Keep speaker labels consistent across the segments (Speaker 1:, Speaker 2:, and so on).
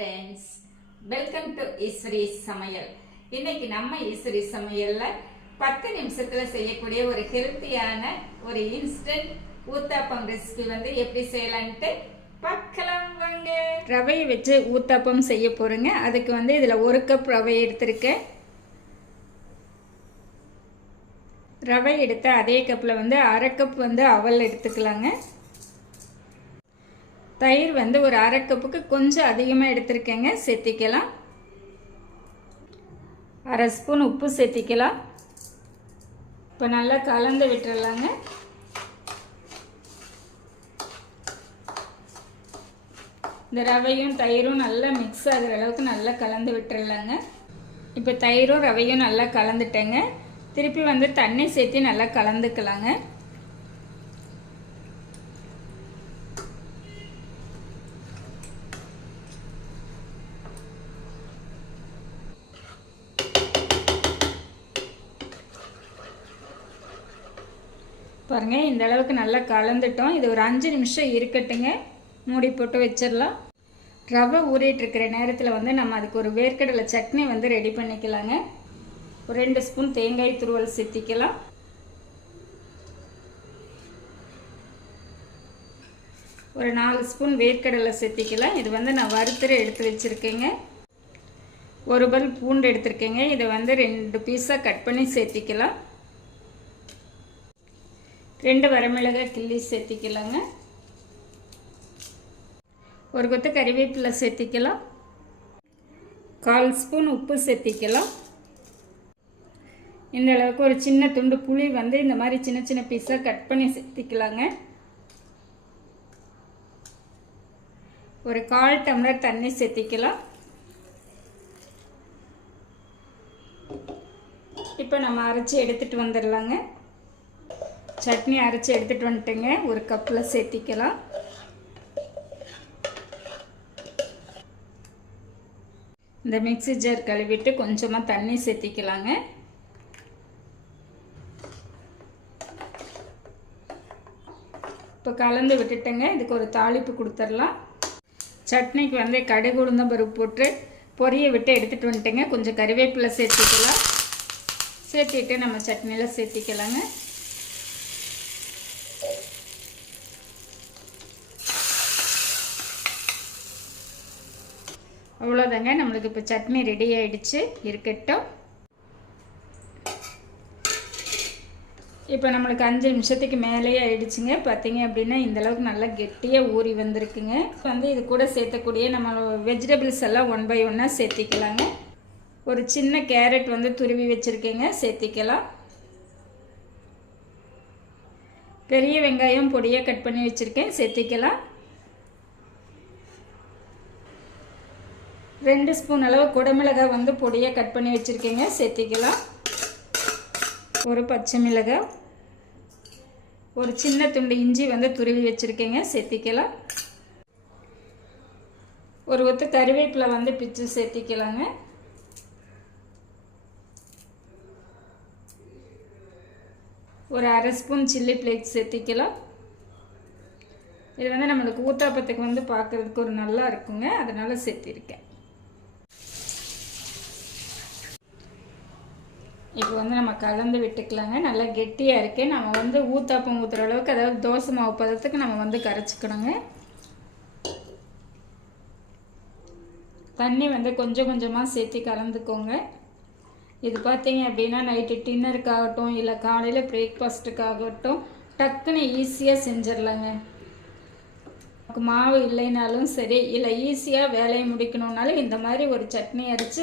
Speaker 1: Friends welcome to Eswari சமையல் இன்னைக்கு நம்ம இஸ்ரி சமையலில் பத்து நிமிஷத்தில் செய்யக்கூடிய ஒரு ஹெல்த்தியான ஒரு இன்ஸ்டன்ட் ஊத்தாப்பம் ரெசிபி வந்து எப்படி செய்யலான்ட்டு பார்க்கலாம் வாங்க. ரவையை வச்சு ஊத்தாப்பம் செய்ய போகிறேங்க அதுக்கு வந்து இதில் ஒரு கப் ரவை எடுத்திருக்கேன். ரவை எடுத்த அதே கப்பில் வந்து அரை கப் வந்து அவல் எடுத்துக்கலாங்க. தயிர் வந்து ஒரு அரை கப்புக்கு கொஞ்சம் அதிகமாக எடுத்திருக்கேங்க. சேர்த்திக்கலாம் அரை ஸ்பூன் உப்பு சேர்த்திக்கலாம் இப்போ நல்லா கலந்து விட்டுறலாங்க. இந்த ரவையும் தயிரும் நல்லா மிக்ஸ் ஆகிற அளவுக்கு நல்லா கலந்து விட்டுடலாங்க இப்போ தயிரும் ரவையும் நல்லா கலந்துட்டேங்க. திருப்பி வந்து தண்ணி சேர்த்து நல்லா கலந்துக்கலாங்க. பாருங்க இந்த அளவுக்கு நல்லா கலந்துட்டோம். இது ஒரு அஞ்சு நிமிஷம் இருக்கட்டுங்க. மூடி போட்டு வச்சிடலாம். ரவை ஊறிட்டு இருக்கிற நேரத்தில் வந்து நம்ம அதுக்கு ஒரு வேர்க்கடலை சட்னி வந்து ரெடி பண்ணிக்கலாங்க. ஒரு ரெண்டு ஸ்பூன் தேங்காய் துருவல் சித்திக்கலாம். ஒரு நாலு ஸ்பூன் வேர்க்கடலை சேர்த்திக்கலாம் இது வந்து நான் வறுத்துற எடுத்து வச்சுருக்கேங்க. ஒரு பல் பூண்டு எடுத்திருக்கேங்க. இதை வந்து ரெண்டு பீஸாக கட் பண்ணி சேர்த்திக்கலாம். ரெண்டு வரமிளகாய் கிள்ளி சேர்த்திக்கலாங்க. ஒரு கொத்து கறிவேப்பிலை சேர்த்திக்கலாம். கால் ஸ்பூன் உப்பு சேர்த்திக்கலாம். இந்த அளவுக்கு ஒரு சின்ன துண்டு புளி வந்து இந்த மாதிரி சின்ன சின்ன பீஸாக கட் பண்ணி சேர்த்திக்கலாங்க. ஒரு கால் டம்ளர் தண்ணி சேர்த்திக்கலாம். இப்போ நம்ம அரைச்சி எடுத்துகிட்டு வந்துடலாங்க. சட்னி அரைச்சி எடுத்துகிட்டு வந்துட்டுங்க. ஒரு கப்பில் சேர்த்திக்கலாம். இந்த மிக்ஸி ஜார் கழுவிட்டு கொஞ்சமாக தண்ணி சேர்த்திக்கலாங்க. இப்போ கலந்து விட்டுட்டேங்க. இதுக்கு ஒரு தாளிப்பு கொடுத்துடலாம். சட்னிக்கு வந்து கடுகு உளுந்தம் பருப்பு போட்டு பொரிய விட்டு எடுத்துகிட்டு வந்துட்டேங்க. கொஞ்சம் கறிவேப்பிலை சேர்த்திக்கலாம். சேர்த்திட்டு நம்ம சட்னியில் சேர்த்திக்கலாங்க. அவ்வளோதாங்க நம்மளுக்கு இப்போ சட்னி ரெடி ஆகிடுச்சு இருக்கட்டும். இப்போ நம்மளுக்கு அஞ்சு நிமிஷத்துக்கு மேலேயே ஆயிடுச்சுங்க. பார்த்தீங்க அப்படின்னா இந்தளவுக்கு நல்லா கெட்டியாக ஊறி வந்திருக்குங்க. வந்து இது கூட சேர்த்தக்கூடிய நம்ம வெஜிடபிள்ஸ் எல்லாம் ஒன் பை ஒன்னாக சேர்த்திக்கலாங்க. ஒரு சின்ன கேரட் வந்து துருவி வச்சுருக்கேங்க. சேர்த்திக்கலாம். பெரிய வெங்காயம் பொடியாக கட் பண்ணி வச்சுருக்கேன். சேர்த்திக்கலாம். ரெண்டு ஸ்பூன் அளவு குடமிளகாய் வந்து பொடியாக கட் பண்ணி வச்சுருக்கேங்க. சேர்த்திக்கலாம். ஒரு பச்சை மிளகாய் ஒரு சின்ன துண்டு இஞ்சி வந்து துருவி வச்சுருக்கேங்க. சேர்த்திக்கலாம். ஒரு ஒத்து கருவேப்பிலை வந்து பிச்சு சேர்த்திக்கலாங்க. ஒரு அரை ஸ்பூன் சில்லி ஃப்ளேக்ஸ் சேர்த்திக்கலாம். இது வந்து நம்மளுக்கு ஊத்தாப்பத்துக்கு வந்து பார்க்குறதுக்கு ஒரு நல்லா இருக்குங்க. அதனால் சேர்த்திருக்கேன். இப்போ வந்து நம்ம கலந்து விட்டுக்கலாங்க. நல்லா கெட்டியாக இருக்கு. நம்ம வந்து ஊத்தாப்பம் ஊற்றுற அளவுக்கு அதாவது தோசை மாவு பதத்துக்கு நம்ம வந்து கரைச்சிக்கணுங்க. தண்ணி வந்து கொஞ்சம் கொஞ்சமாக சேர்த்து கலந்துக்கோங்க. இது பார்த்தீங்க அப்படின்னா நைட்டு டின்னருக்காகட்டும் இல்லை காலையில் பிரேக்ஃபாஸ்ட்டுக்காகட்டும் டக்குன்னு ஈஸியாக செஞ்சிடலாங்க மாவு இல்லைனாலும் சரி இல்லை ஈஸியாக வேலையை முடிக்கணுன்னாலும் இந்த மாதிரி ஒரு சட்னி அரைச்சி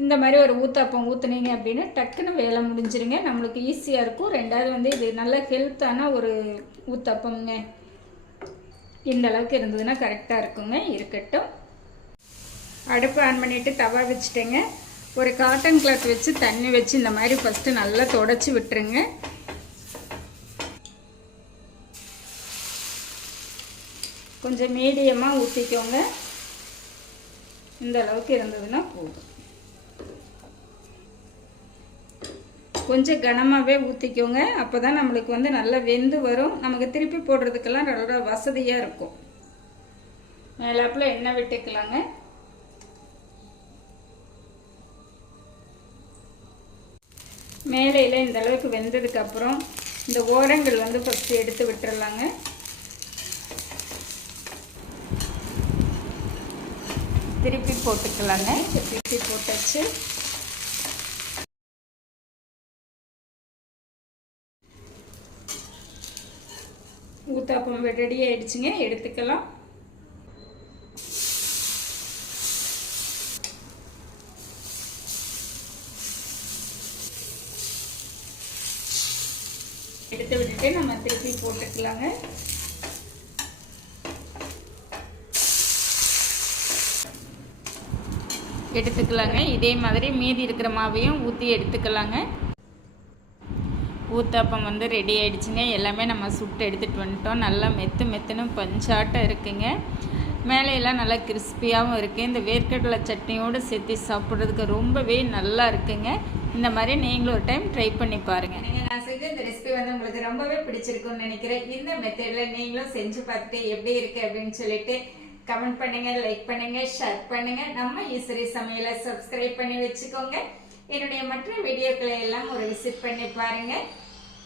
Speaker 1: இந்த மாதிரி ஒரு ஊத்தாப்பம் ஊற்றுனீங்க அப்படின்னா டக்குன்னு வேலை முடிஞ்சிருங்க. நம்மளுக்கு ஈஸியாக இருக்கும். ரெண்டாவது வந்து இது நல்ல ஹெல்த்தான ஒரு ஊத்தாப்பம்ங்க. இந்த அளவுக்கு இருந்ததுன்னா கரெக்டாக இருக்குங்க. இருக்கட்டும். அடுப்பு ஆன் பண்ணிவிட்டு தவா வச்சுட்டேங்க. ஒரு காட்டன் கிளாத் வச்சு தண்ணி வச்சு இந்த மாதிரி ஃபஸ்ட்டு நல்லா தொடச்சி விட்டுருங்க. கொஞ்சம் மீடியமாக ஊற்றிக்கோங்க இந்த அளவுக்கு இருந்ததுன்னா போதும். கொஞ்சம் கனமாகவே ஊற்றிக்கோங்க அப்போ தான் நம்மளுக்கு வந்து நல்லா வெந்து வரும். நமக்கு திருப்பி போடுறதுக்கெல்லாம் நல்லா வசதியாக இருக்கும். மேலாப்பில் எண்ணெய் விட்டுக்கலாங்க. மேலையில் இந்த அளவுக்கு வெந்ததுக்கப்புறம் இந்த ஓரங்கள் வந்து ஃபஸ்ட்டு எடுத்து விட்டுறலாங்க. திருப்பி போட்டுக்கலாங்க. திருப்பி போட்டாச்சு. ஊத்தாப்பம் ரெடி ஆயிடுச்சுங்க எடுத்துக்கலாம். எடுத்து விட்டுட்டு நம்ம திருப்பி போட்டுக்கலாங்க. எடுத்துக்கலாங்க. இதே மாதிரி மீதி இருக்கிற மாவையும் ஊற்றி எடுத்துக்கலாங்க. ஊத்தாப்பம் வந்து ரெடி ஆகிடுச்சுங்க எல்லாமே நம்ம சுட்டு எடுத்துகிட்டு வந்துட்டோம். நல்லா மெத்து மெத்துன்னு பஞ்சாட்டம் இருக்குங்க. மேலையெல்லாம் நல்லா கிறிஸ்பியாகவும் இருக்குது இந்த வேர்க்கடலை சட்னியோடு சேர்த்து சாப்பிட்றதுக்கு ரொம்பவே நல்லா இருக்குங்க. இந்த மாதிரி நீங்களும் ஒரு டைம் ட்ரை பண்ணி பாருங்கள்
Speaker 2: நீங்கள் நான் செஞ்ச இந்த ரெசிபி வந்து உங்களுக்கு ரொம்பவே பிடிச்சிருக்கும்னு நினைக்கிறேன். இந்த மெத்தடில் நீங்களும் செஞ்சு பார்த்துட்டு எப்படி இருக்கு அப்படின்னு சொல்லிட்டு கமெண்ட் பண்ணுங்க லைக் பண்ணுங்க ஷேர் பண்ணுங்க. நம்ம ஈஸ்வரி சமையலை சப்ஸ்கிரைப் பண்ணி வச்சுக்கோங்க. என்னுடைய மற்ற வீடியோக்களை எல்லாம் ஒரு விசிட் பண்ணி பாருங்கள்